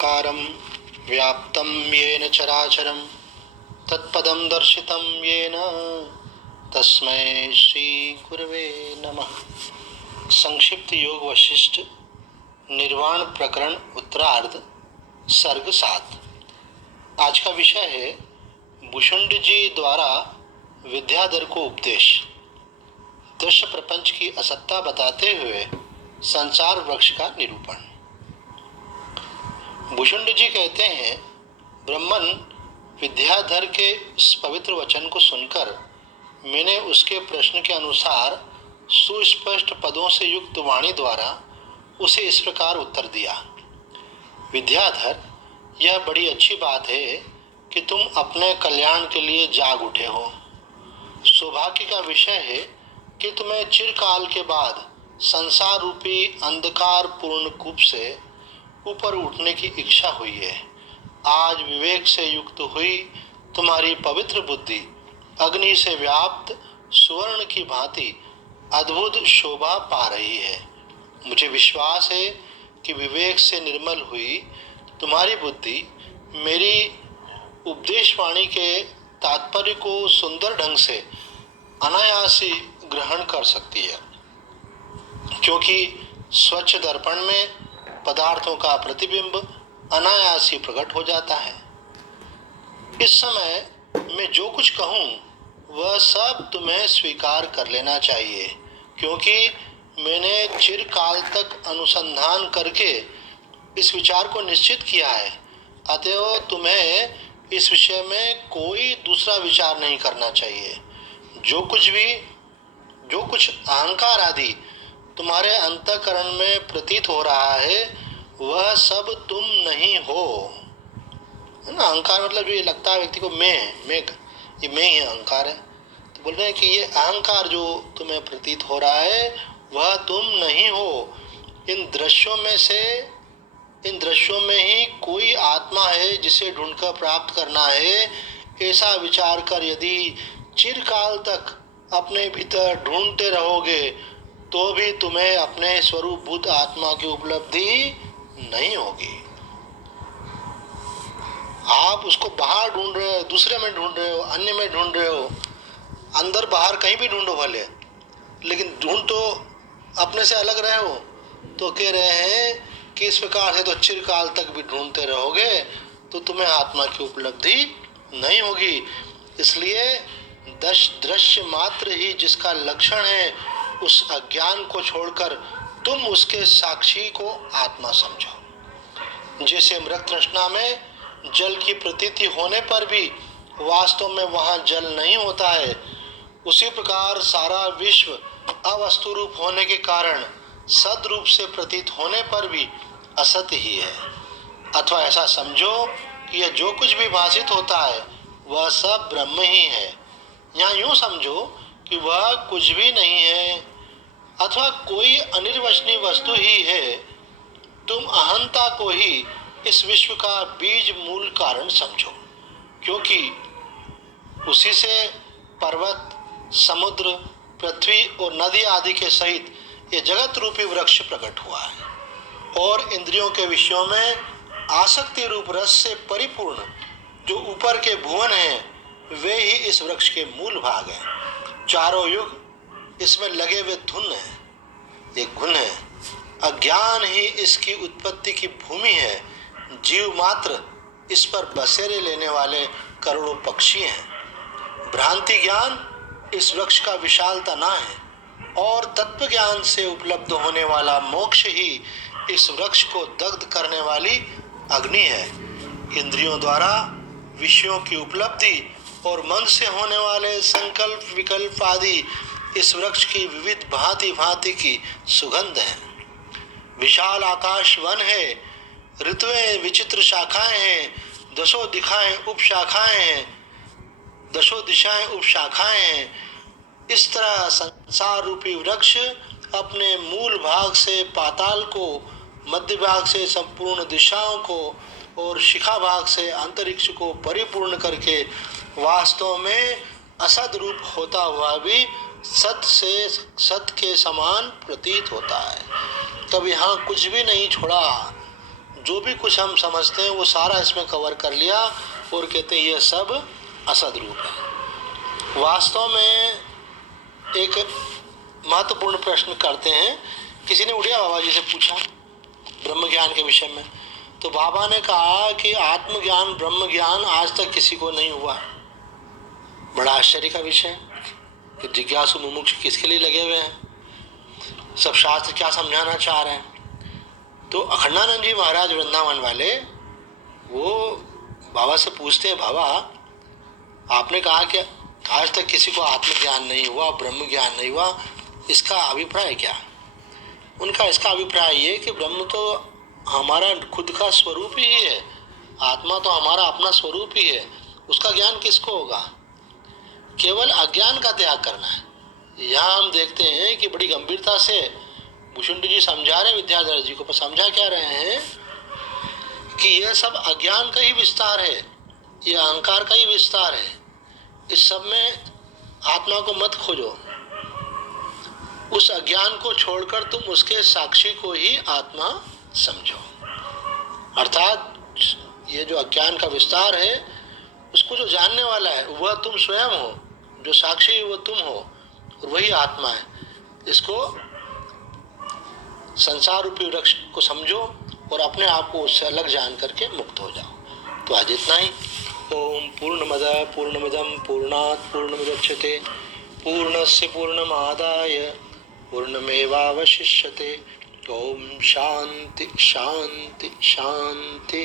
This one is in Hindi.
कारं व्याप्तं येन चराचरं तत्पदं दर्शितं येन तस्मै श्री गुरवे नमः। संक्षिप्त योग वशिष्ठ निर्वाण प्रकरण उत्तरार्ध सर्ग 7। आज का विषय है भुषुंड जी द्वारा विद्याधर को उपदेश। दृश्य प्रपंच की असत्ता बताते हुए संसार वृक्ष का निरूपण। भुषुंड जी कहते हैं, ब्रह्मन विद्याधर के इस पवित्र वचन को सुनकर मैंने उसके प्रश्न के अनुसार सुस्पष्ट पदों से युक्त वाणी द्वारा उसे इस प्रकार उत्तर दिया। विद्याधर, यह बड़ी अच्छी बात है कि तुम अपने कल्याण के लिए जाग उठे हो। सौभाग्य का विषय है कि तुम्हें चिरकाल के बाद संसार रूपी अंधकार पूर्ण कूप से ऊपर उठने की इच्छा हुई है। आज विवेक से युक्त हुई तुम्हारी पवित्र बुद्धि अग्नि से व्याप्त सुवर्ण की भांति अद्भुत शोभा पा रही है। मुझे विश्वास है कि विवेक से निर्मल हुई तुम्हारी बुद्धि मेरी उपदेशवाणी के तात्पर्य को सुंदर ढंग से अनायासी ग्रहण कर सकती है, क्योंकि स्वच्छ दर्पण में पदार्थों का प्रतिबिंब अनायासी प्रकट हो जाता है। इस समय मैं जो कुछ कहूँ वह सब तुम्हें स्वीकार कर लेना चाहिए, क्योंकि मैंने चिरकाल तक अनुसंधान करके इस विचार को निश्चित किया है। अतएव तुम्हें इस विषय में कोई दूसरा विचार नहीं करना चाहिए। जो कुछ अहंकार आदि तुम्हारे अंतःकरण में प्रतीत हो रहा है वह सब तुम नहीं हो। है ना, अहंकार मतलब ये लगता है व्यक्ति को ये मैं ही अहंकार है। तो बोल रहे हैं कि ये अहंकार जो तुम्हें प्रतीत हो रहा है वह तुम नहीं हो। इन दृश्यों में ही कोई आत्मा है जिसे ढूंढकर प्राप्त करना है। ऐसा विचार कर यदि चिरकाल तक अपने भीतर ढूंढते रहोगे तो भी तुम्हें अपने स्वरूपभूत आत्मा की उपलब्धि नहीं होगी। आप उसको बाहर ढूंढ रहे हो, दूसरे में ढूंढ रहे हो, अन्य में ढूंढ रहे हो, अंदर बाहर कहीं भी ढूंढो भले, लेकिन ढूंढ तो अपने से अलग रहे हो। तो कह रहे हैं कि इस प्रकार से तो चिरकाल तक भी ढूंढते रहोगे तो तुम्हें आत्मा की उपलब्धि नहीं होगी। इसलिए दृश्य मात्र ही जिसका लक्षण है, उस अज्ञान को छोड़कर तुम उसके साक्षी को आत्मा समझो। जैसे मृत तृष्णा में जल की प्रतीति होने पर भी वास्तव में वहां जल नहीं होता है, उसी प्रकार सारा विश्व अवस्तु रूप होने के कारण सद्रूप से प्रतीत होने पर भी असत्य ही है। अथवा ऐसा समझो कि यह जो कुछ भी भाषित होता है वह सब ब्रह्म ही है। यहाँ यूं समझो कि वह कुछ भी नहीं है अथवा कोई अनिर्वचनीय वस्तु ही है। तुम अहंता को ही इस विश्व का बीज मूल कारण समझो, क्योंकि उसी से पर्वत, समुद्र, पृथ्वी और नदी आदि के सहित ये जगत रूपी वृक्ष प्रकट हुआ है। और इंद्रियों के विषयों में आसक्ति रूप रस से परिपूर्ण जो ऊपर के भुवन हैं वे ही इस वृक्ष के मूल भाग हैं। चारों युग इसमें लगे हुए धुन है, एक गुण है। अज्ञान ही इसकी उत्पत्ति की भूमि है। जीव मात्र इस पर बसेरे लेने वाले करोड़ों पक्षी हैं। भ्रांति ज्ञान इस वृक्ष का विशाल तना है और तत्व ज्ञान से उपलब्ध होने वाला मोक्ष ही इस वृक्ष को दग्ध करने वाली अग्नि है। इंद्रियों द्वारा विषयों की उपलब्धि और मन से होने वाले संकल्प विकल्प आदि इस वृक्ष की विविध भांति भांति की सुगंध है। विशाल आकाश वन है, ऋतुएं विचित्र शाखाएं हैं, दसों दिशाएं उपशाखाएं हैं। इस तरह संसार रूपी वृक्ष अपने मूल भाग से पाताल को, मध्य भाग से संपूर्ण दिशाओं को और शिखा भाग से अंतरिक्ष को परिपूर्ण करके वास्तव में असद रूप होता हुआ भी सत के समान प्रतीत होता है। तब यहाँ कुछ भी नहीं छोड़ा, जो भी कुछ हम समझते हैं वो सारा इसमें कवर कर लिया और कहते हैं ये सब असद रूप है। वास्तव में एक महत्वपूर्ण प्रश्न करते हैं। किसी ने उड़िया बाबा जी से पूछा ब्रह्म ज्ञान के विषय में, तो बाबा ने कहा कि आत्मज्ञान ब्रह्म ज्ञान आज तक किसी को नहीं हुआ। बड़ा आश्चर्य का विषय कि जिज्ञासु मुमुक्षु किसके लिए लगे हुए हैं, सब शास्त्र क्या समझाना चाह रहे हैं। तो अखंडानंद जी महाराज वृंदावन वाले वो बाबा से पूछते हैं, बाबा आपने कहा कि आज तक किसी को आत्मज्ञान नहीं हुआ, ब्रह्म ज्ञान नहीं हुआ, इसका अभिप्राय क्या? उनका इसका अभिप्राय ये कि ब्रह्म तो हमारा खुद का स्वरूप ही है, आत्मा तो हमारा अपना स्वरूप ही है, उसका ज्ञान किसको होगा? केवल अज्ञान का त्याग करना है। यहाँ हम देखते हैं कि बड़ी गंभीरता से भूषुंड जी समझा रहे हैं विद्याधर जी को, पर समझा क्या रहे हैं कि यह सब अज्ञान का ही विस्तार है, यह अहंकार का ही विस्तार है। इस सब में आत्मा को मत खोजो, उस अज्ञान को छोड़कर तुम उसके साक्षी को ही आत्मा समझो। अर्थात ये जो अज्ञान का विस्तार है उसको जो जानने वाला है वह तुम स्वयं हो, जो साक्षी वो तुम हो और वही आत्मा है। इसको संसार रूपी वृक्ष को समझो और अपने आप को उससे अलग जान करके मुक्त हो जाओ। तो आज इतना ही। ओम पूर्णमद पूर्णमिदं पूर्णात् पूर्णमुदच्यते पूर्णस्य पूर्णमादाय पूर्णमेवावशिष्यते। ओम शांति शांति शांति।